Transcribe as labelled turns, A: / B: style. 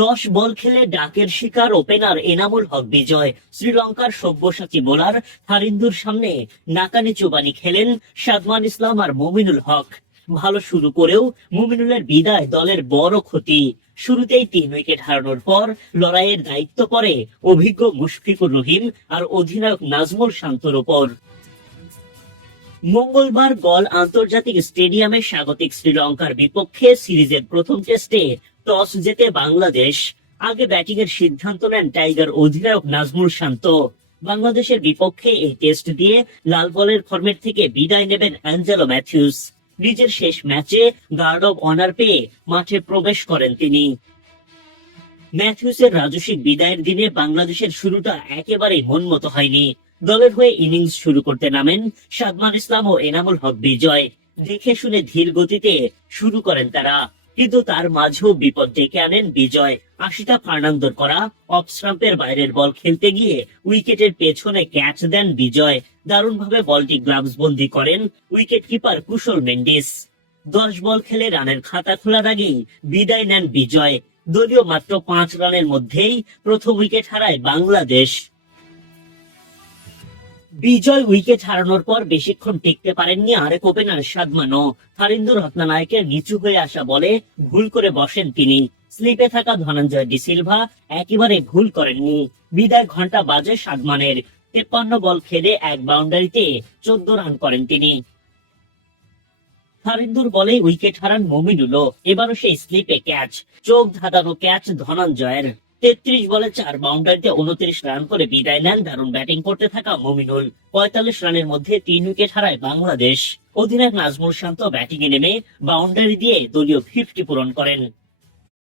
A: দশ বল খেলে ডাকের শিকার ওপেনার এনামুল হক বিজয় শ্রীলঙ্কার সব্যসাচী বোলার হারিন্দুর সামনে নাকানি চুবানি খেলেন সাদমান ইসলাম আর মমিনুল হক ভালো শুরু করেও মুমিনুলের বিদায় দলের বড় ক্ষতি শুরুতেই তিন উইকেট হারানোর পর লড়াইয়ের দায়িত্ব পড়ে অভিজ্ঞ মুশফিকুর রহিম আর অধিনায়ক নাজমুল শান্তর ওপর মঙ্গলবার গল আন্তর্জাতিক স্টেডিয়ামে স্বাগতিক শ্রীলঙ্কার বিপক্ষে সিরিজের প্রথম টেস্টে টস জেতে বাংলাদেশ আগে ব্যাটিং এর সিদ্ধান্ত নেন টাইগার অধিনায়ক নাজমুল শান্ত বাংলাদেশের বিপক্ষে এই টেস্ট দিয়ে লাল বলের ফর্মেট থেকে বিদায় নেবেন অ্যাঞ্জেলো ম্যাথিউস নিজের শেষ ম্যাচে গার্ড অব অনার পেয়ে মাঠে প্রবেশ করেন তিনি ম্যাথিউসের রাজস্বিক বিদায়ের দিনে বাংলাদেশের শুরুটা একেবারে মনমতো হয়নি দলের হয়ে ইনিংস শুরু করতে নামেন সাদমান ইসলাম ও এনামুল হক বিজয় দেখে শুনে ধীর গতিতে শুরু করেন তারা কিন্তু তার মাঝেও বিপদ ডেকে আনেন বিজয় আশিতা ফার্নান্দোর করা অফ স্টাম্পের বাইরের বল খেলতে গিয়ে উইকেটের পেছনে ক্যাচ দেন বিজয় দারুণভাবে বলটি গ্লাভস বন্দি করেন উইকেট কিপার কুশল মেন্ডিস দশ বল খেলে রানের খাতা খোলার আগেই বিদায় নেন বিজয় দলীয় মাত্র পাঁচ রানের মধ্যেই প্রথম উইকেট হারায় বাংলাদেশ বিজয় উইকেট হারানোর পর বেশিক্ষণ টিকতে পারেননি আরেক ওপেনার সাদমানো হারিন্দু রত্নানায়কের নিচু হয়ে আসা বলে ভুল করে বসেন তিনি স্লিপে থাকা ধনঞ্জয় ডি সিলভা একেবারে ভুল করেননি বিদায় ঘন্টা বাজে সাদমানের তেপ্পান্ন বল খেলে এক বাউন্ডারিতে চোদ্দ রান করেন তিনি হারিন্দুর বলে উইকেট হারান মমিনুলো এবারও সেই স্লিপে ক্যাচ চোখ ধাঁধানো ক্যাচ ধনঞ্জয়ের তেত্রিশ বলে চার বাউন্ডারিতে উনত্রিশ রান করে বিদায় নেন দারুণ ব্যাটিং করতে থাকা মমিনুল পঁয়তাল্লিশ রানের মধ্যে তিন উইকেট হারায় বাংলাদেশ অধিনায়ক নাজমুল শান্ত ব্যাটিংয়ে নেমে বাউন্ডারি দিয়ে দলীয় ফিফটি পূরণ করেন